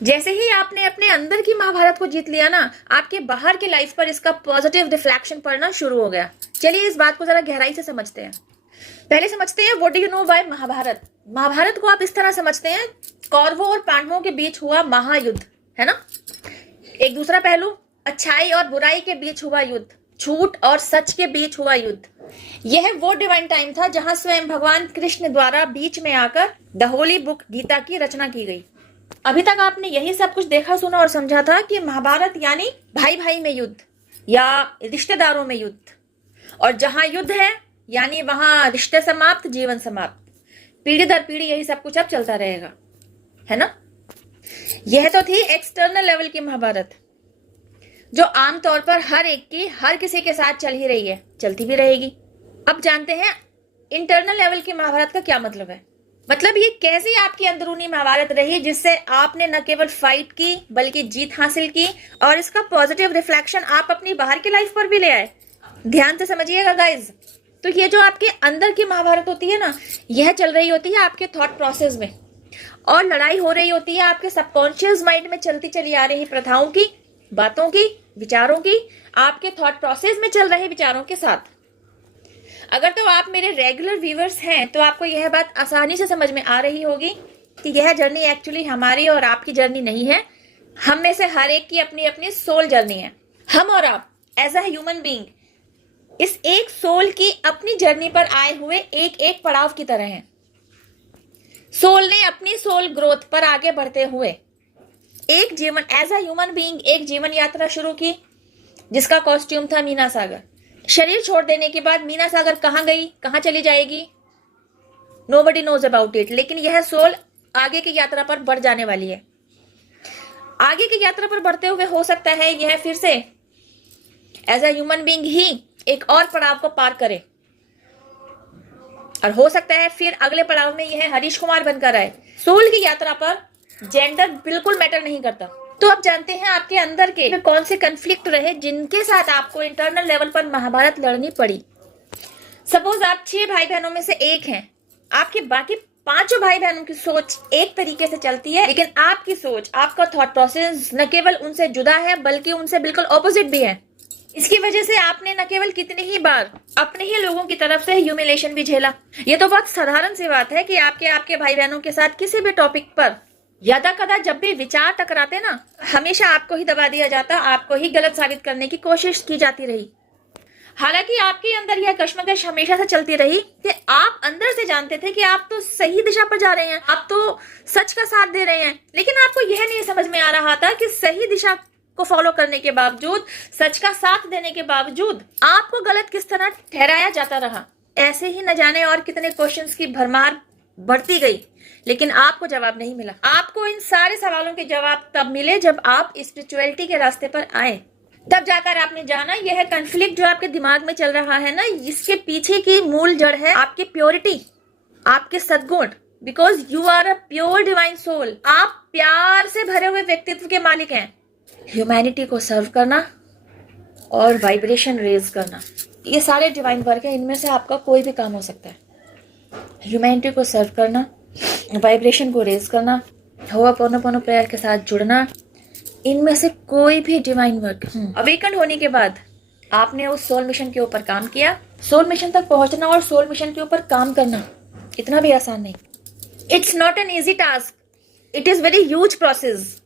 जैसे ही आपने अपने अंदर की महाभारत को जीत लिया ना, आपके बाहर की लाइफ पर इसका पॉजिटिव रिफ्लेक्शन पड़ना शुरू हो गया। चलिए इस बात को जरा गहराई से समझते हैं। पहले समझते हैं what do you know by Mahabharata. Mahabharata को आप इस तरह समझते हैं, कौरवों और पांडवों के बीच हुआ महायुद्ध, है ना। एक दूसरा पहलू, अच्छाई और बुराई के बीच हुआ युद्ध, झूठ और सच के बीच हुआ युद्ध। यह वो डिवाइन टाइम था जहां स्वयं भगवान कृष्ण द्वारा बीच में आकर द होली बुक गीता की रचना की गई। अभी तक आपने यही सब कुछ देखा, सुना और समझा था कि महाभारत यानी भाई भाई में युद्ध या रिश्तेदारों में युद्ध, और जहां युद्ध है यानी वहां रिश्ते समाप्त, जीवन समाप्त, पीढ़ी दर पीढ़ी यही सब कुछ अब चलता रहेगा, है ना। यह तो थी एक्सटर्नल लेवल की महाभारत, जो आमतौर पर हर एक की हर किसी के साथ चल ही रही है, चलती भी रहेगी। अब जानते हैं इंटरनल लेवल की महाभारत का क्या मतलब है। मतलब ये कैसी आपकी अंदरूनी महाभारत रही जिससे आपने न केवल फाइट की बल्कि जीत हासिल की, और इसका पॉजिटिव रिफ्लेक्शन आप अपनी बाहर की लाइफ पर भी ले आए। ध्यान से समझिएगा गाइज। तो ये जो आपके अंदर की महाभारत होती है ना, यह चल रही होती है आपके थॉट प्रोसेस में, और लड़ाई हो रही होती है आपके सबकॉन्शियस माइंड में चलती चली आ रही प्रथाओं की, बातों की, विचारों की, आपके थॉट प्रोसेस में चल रहे विचारों के साथ। अगर तो आप मेरे रेगुलर व्यूअर्स हैं तो आपको यह बात आसानी से समझ में आ रही होगी कि यह जर्नी एक्चुअली हमारी और आपकी जर्नी नहीं है। हम में से हर एक की अपनी अपनी सोल जर्नी है। हम और आप एज अ ह्यूमन बीइंग इस एक सोल की अपनी जर्नी पर आए हुए एक एक पड़ाव की तरह हैं। सोल ने अपनी सोल ग्रोथ पर आगे बढ़ते हुए एक जीवन एज अ ह्यूमन बीइंग एक जीवन यात्रा शुरू की, जिसका कॉस्ट्यूम था मीना सागर। शरीर छोड़ देने के बाद मीना सागर कहां गई, कहां चली जाएगी, नोबडी नोज अबाउट इट। लेकिन यह सोल आगे की यात्रा पर बढ़ जाने वाली है। आगे की यात्रा पर बढ़ते हुए हो सकता है यह फिर से एज अ ह्यूमन बीइंग ही एक और पड़ाव को पार करे, और हो सकता है फिर अगले पड़ाव में यह हरीश कुमार बनकर आए। सोल की यात्रा पर जेंडर बिल्कुल मैटर नहीं करता। तो अब जानते हैं आपके अंदर के कौन से कन्फ्लिक्ट रहे जिनके साथ आपको इंटरनल लेवल पर महाभारत लड़नी पड़ी। सपोज आप 6 भाई बहनों में से एक हैं, आपके बाकी 5 भाई बहनों की सोच एक तरीके से चलती है, लेकिन आपकी सोच, आपका थॉट प्रोसेस न केवल उनसे जुदा है बल्कि उनसे बिल्कुल ऑपोजिट भी है। इसकी वजह से आपने न केवल कितनी ही बार अपने ही लोगों की तरफ से ह्यूमिलेशन भी झेला। ये तो बहुत साधारण सी बात है कि आपके भाई बहनों के साथ किसी भी टॉपिक पर यदा कदा जब भी विचार टकराते ना, हमेशा आपको ही दबा दिया जाता, आपको ही गलत साबित करने की कोशिश की जाती रही। हालांकि आपके अंदर यह कश्मकश हमेशा से चलती रही कि आप अंदर से जानते थे कि आप तो सही दिशा पर जा रहे हैं, आप तो सच का साथ दे रहे हैं, लेकिन आपको यह नहीं समझ में आ रहा था कि सही दिशा को फॉलो करने के बावजूद, सच का साथ देने के बावजूद आपको गलत किस तरह ठहराया जाता रहा। ऐसे ही न जाने और कितने क्वेश्चंस की भरमार बढ़ती गई, लेकिन आपको जवाब नहीं मिला। आपको इन सारे सवालों के जवाब तब मिले जब आप स्पिरिचुअलिटी के रास्ते पर आए। तब जाकर आपने जाना यह कन्फ्लिक्ट जो आपके दिमाग में चल रहा है ना, इसके पीछे की मूल जड़ है आपकी प्योरिटी, आपके सद्गुण। Because you are a pure divine soul. आप प्यार से भरे हुए व्यक्तित्व के मालिक हैं। ह्यूमैनिटी को सर्व करना और वाइब्रेशन रेज करना, ये सारे डिवाइन वर्क है। इनमें से आपका कोई भी काम हो सकता है। ह्यूमैनिटी को सर्व करना, वाइब्रेशन को रेज करना, होअपोनोपोनो प्रेयर के साथ जुड़ना, इनमें से कोई भी डिवाइन वर्क। अवेकन होने के बाद आपने उस सोल मिशन के ऊपर काम किया। सोल मिशन तक पहुंचना और सोल मिशन के ऊपर काम करना इतना भी आसान नहीं। It's not an easy task, it is very huge process.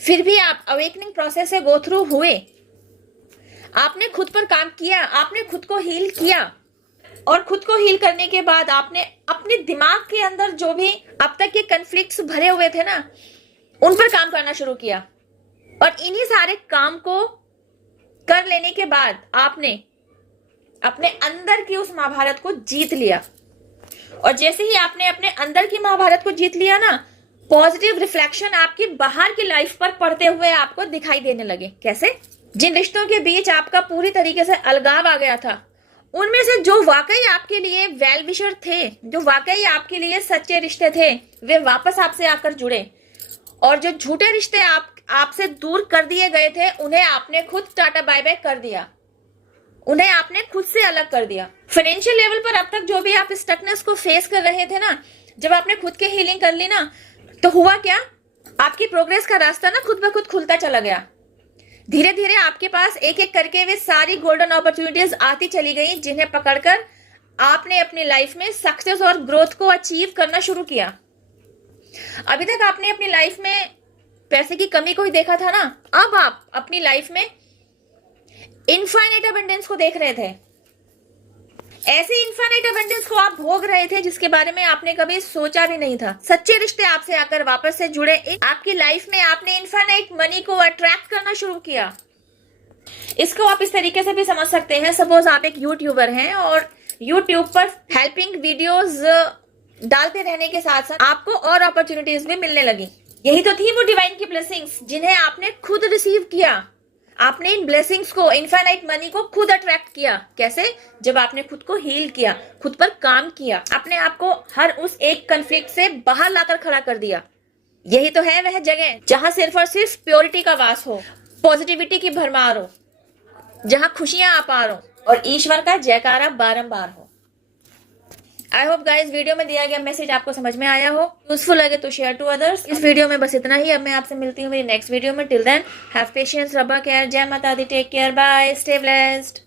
फिर भी आप अवेकनिंग प्रोसेस से गो थ्रू हुए। आपने खुद पर काम किया, आपने खुद को हील किया, और खुद को हील करने के बाद आपने अपने दिमाग के अंदर जो भी अब तक के कन्फ्लिक्ट्स भरे हुए थे ना, उन पर काम करना शुरू किया। और इन्हीं सारे काम को कर लेने के बाद आपने अपने अंदर की उस महाभारत को जीत लिया। और जैसे ही आपने अपने अंदर की महाभारत को जीत लिया ना, पॉजिटिव रिफ्लेक्शन आपकी बाहर की लाइफ पर पड़ते हुए आपको दिखाई देने लगे। कैसे? जिन रिश्तों के बीच आपका पूरी तरीके से अलगाव आ गया था, उनमें से जो वाकई आपके लिए वेल विशर थे, जो वाकई आपके लिए सच्चे रिश्ते थे, वे वापस आपसे आकर जुड़े। और जो झूठे रिश्ते आपसे दूर कर दिए गए थे, उन्हें आपने खुद टाटा बाय बाय कर दिया, उन्हें आपने खुद से अलग कर दिया। फाइनेंशियल लेवल पर अब तक जो भी आप स्टकनेस को फेस कर रहे थे ना, जब आपने खुद की हीलिंग कर ली ना, तो हुआ क्या? आपकी प्रोग्रेस का रास्ता ना खुद ब खुद खुलता चला गया। धीरे धीरे आपके पास एक एक करके वे सारी गोल्डन अपॉर्चुनिटीज आती चली गई, जिन्हें पकड़कर आपने अपनी लाइफ में सक्सेस और ग्रोथ को अचीव करना शुरू किया। अभी तक आपने अपनी लाइफ में पैसे की कमी को ही देखा था ना, अब आप अपनी लाइफ में इनफाइनाइट अबंडेंस को देख रहे थे। ऐसे इनफाइनाइट अबंडेंस को आप भोग रहे थे जिसके बारे में आपने कभी सोचा भी नहीं था। सच्चे रिश्ते आपसे आकर वापस से जुड़े, आपकी लाइफ में आपने इनफाइनाइट मनी को अट्रैक्ट करना शुरू किया। इसको आप इस तरीके से भी समझ सकते हैं, सपोज आप एक यूट्यूबर हैं और यूट्यूब पर हेल्पिंग वीडियोस डालते रहने के साथ साथ आपको और अपॉर्चुनिटीज भी मिलने लगी। यही तो थी वो डिवाइन की ब्लेसिंग्स जिन्हें आपने खुद रिसीव किया। आपने इन ब्लेसिंग्स को, इनफाइनाइट मनी को खुद अट्रैक्ट किया। कैसे? जब आपने खुद को हील किया, खुद पर काम किया, अपने आप को हर उस एक कन्फ्लिक्ट से बाहर लाकर खड़ा कर दिया। यही तो है वह जगह जहां सिर्फ और सिर्फ प्योरिटी का वास हो, पॉजिटिविटी की भरमार हो, जहां खुशियां अपार हो और ईश्वर का जयकारा बारंबार हो। आई होप गाइस वीडियो में दिया गया मैसेज आपको समझ में आया हो, यूजफुल लगे तो शेयर टू अदर्स। इस वीडियो में बस इतना ही। अब मैं आपसे मिलती हूँ मेरी नेक्स्ट वीडियो में। टिल देन हैव पेशेंस, रब्बा केयर, जय माता दी, take care, bye, stay blessed.